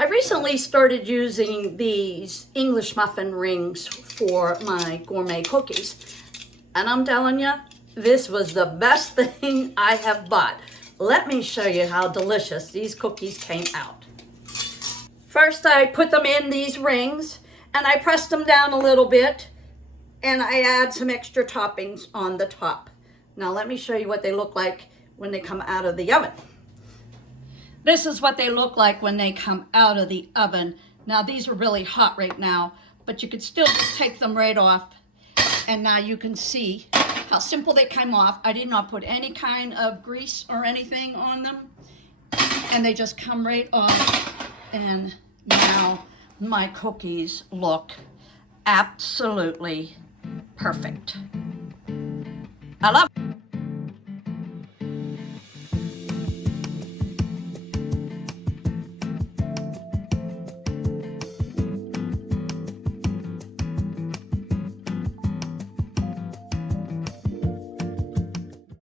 I recently started using these English Muffin Rings for my gourmet cookies. And I'm telling you, this was the best thing I have bought. Let me show you how delicious these cookies came out. First, I put them in these rings and I pressed them down a little bit and I add some extra toppings on the top. Now let me show you what they look like when they come out of the oven. This is what they look like when they come out of the oven. Now these are really hot right now, but you could still just take them right off. And now you can see how simple they came off. I did not put any kind of grease or anything on them. And they just come right off. And now my cookies look absolutely perfect. I love it.